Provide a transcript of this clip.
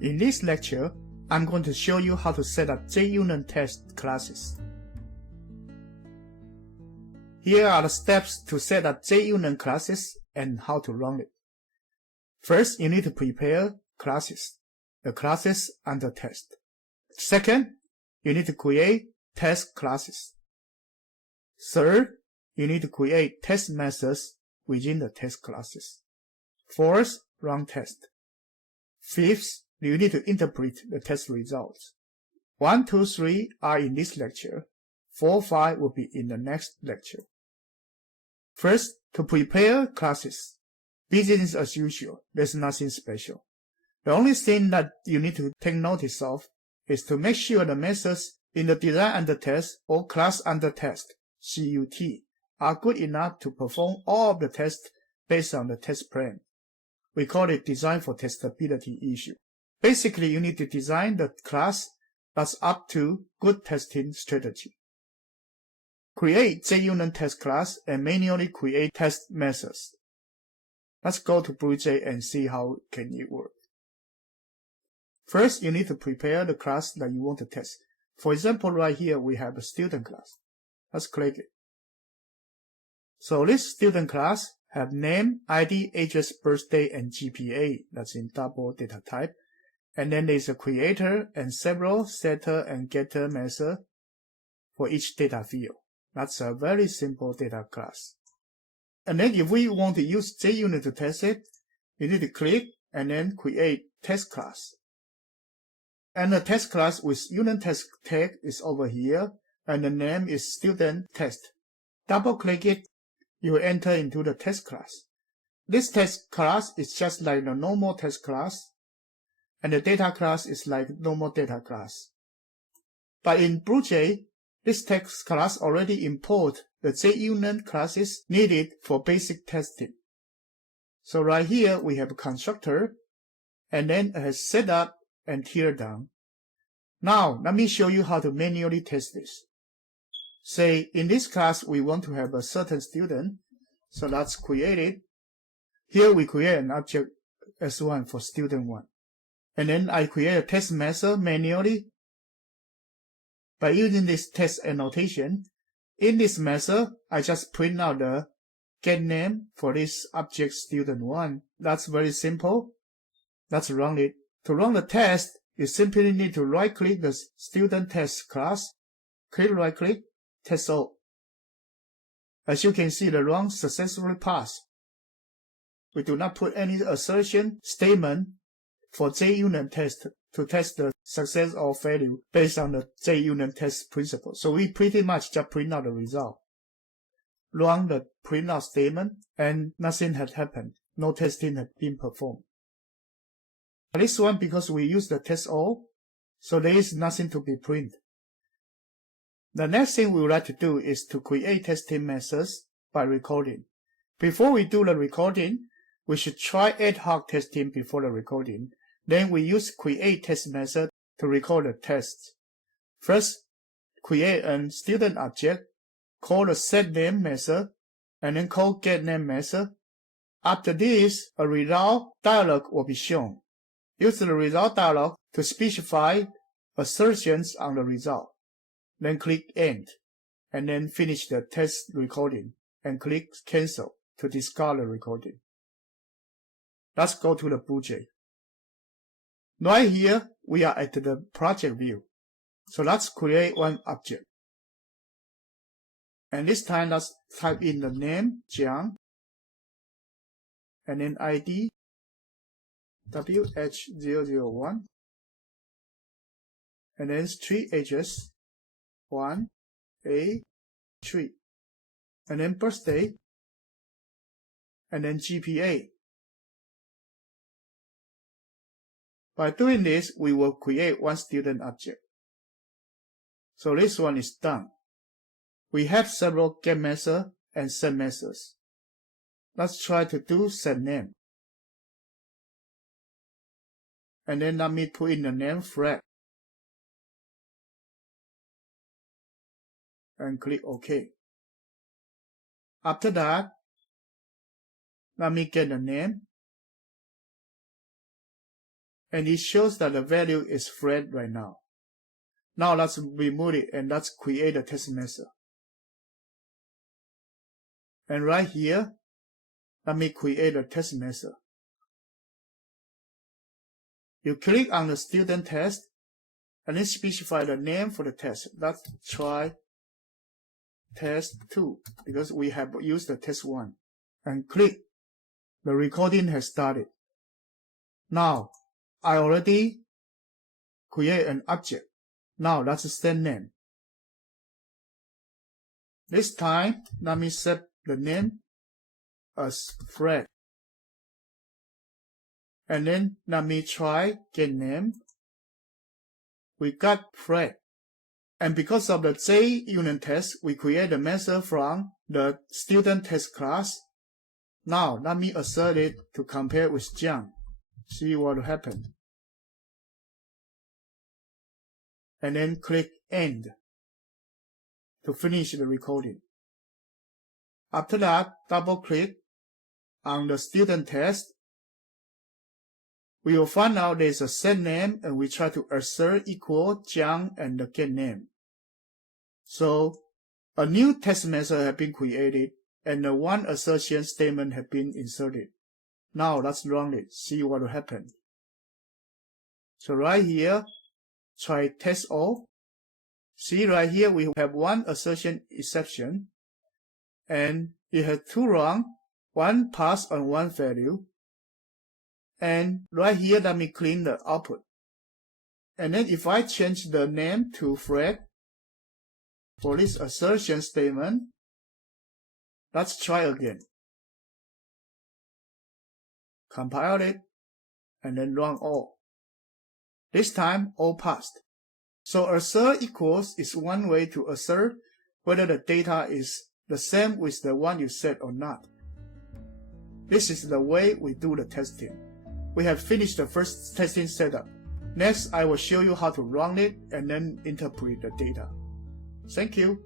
In this lecture, I'm going to show you how to set up SetupJUnitTest classes. Here are the steps to set up SetupJUnit classes and how to run it. First, you need to prepare classes, the classes under test. Second, you need to create test classes. Third, you need to create test methods within the test classes. Fourth, run test. Fifth, you need to interpret the test results. 1, 2, 3 are in this lecture. 4, 5 will be in the next lecture. First, to prepare classes. Business as usual, there's nothing special. The only thing that you need to take notice of is to make sure the methods in the design under test or class under test, CUT, are good enough to perform all of the tests based on the test plan. We call it design for testability issue. Basically, you need to design the class that's up to good testing strategy. Create SetupJUnitTest class and manually create test methods. Let's go to BlueJ and see how can it work. First, you need to prepare the class that you want to test. For example, right here we have a student class. Let's click it. So this student class have name, ID, address, birthday, and GPA. That's in double data type. And then there's a creator and several setter and getter method for each data field. That's a very simple data class. And then if we want to use JUnit to test it, you need to click and then create test class. And the test class with unit test tag is over here, and the name is student test. Double click it, you will enter into the test class. This test class is just like the normal test class, and the data class is like normal data class. But in BlueJ, this test class already import the JUnit classes needed for basic testing. So right here we have a constructor, and then it has set up and tear down. Now let me show you how to manually test this. Say in this class we want to have a certain student, so let's create it. Here we create an object S1 for student 1. And then I create a test method manually by using this test annotation. In this method, I just print out the get name for this object student 1. That's very simple. Let's run it. To run the test, you simply need to right-click the student test class, click right-click, test all. As you can see, the run successfully passed. We do not put any assertion statement for JUnitTest to test the success or failure based on the JUnitTest principle. So we pretty much just print out the result. Run the printout statement and nothing had happened. No testing had been performed. This one, because we use the test all, so there is nothing to be printed. The next thing we would like to do is to create testing methods by recording. Before we do the recording, we should try ad hoc testing before the recording. Then we use create test method to record the tests. First, create a student object, call the setName method, and then call getName method. After this, a result dialog will be shown. Use the result dialog to specify assertions on the result. Then click End, and then finish the test recording, and click Cancel to discard the recording. Let's go to the BlueJ. Right here, we are at the project view. So let's create one object. And this time, let's type in the name, John, and then ID, WH001, and then street address, 1, A, 3, and then birthday, and then GPA. By doing this, we will create one student object. So this one is done. We have several get method and set methods. Let's try to do set name. And then let me put in the name flag. And click OK. After that, let me get the name and it shows that the value is flat right now. Now let's remove it and let's create a test method. And right here, let me create a test method. You click on the student test and then specify the name for the test. Let's try test 2 because we have used the test 1. And click. The recording has started. Now, I already create an object. Now let's send name. This time, let me set the name as Fred. And then let me try get name. We got Fred. And because of the JUnit test, we create a method from the student test class. Now let me assert it to compare with John. See what will happen. And then click End to finish the recording. After that, double click on the student test. We will find out there's a set name and we try to assert equal John and the get name. So a new test method has been created and the one assertion statement has been inserted. Now let's run it, see what will happen. So right here, try test all. See right here we have one assertion exception and it has 2 wrong, 1 pass and 1 value. And right here let me clean the output. And then if I change the name to Fred for this assertion statement, let's try again. Compile it and then run all. This time all passed. So assert equals is one way to assert whether the data is the same with the one you set or not. This is the way we do the testing. We have finished the first testing setup. Next, I will show you how to run it and then interpret the data. Thank you.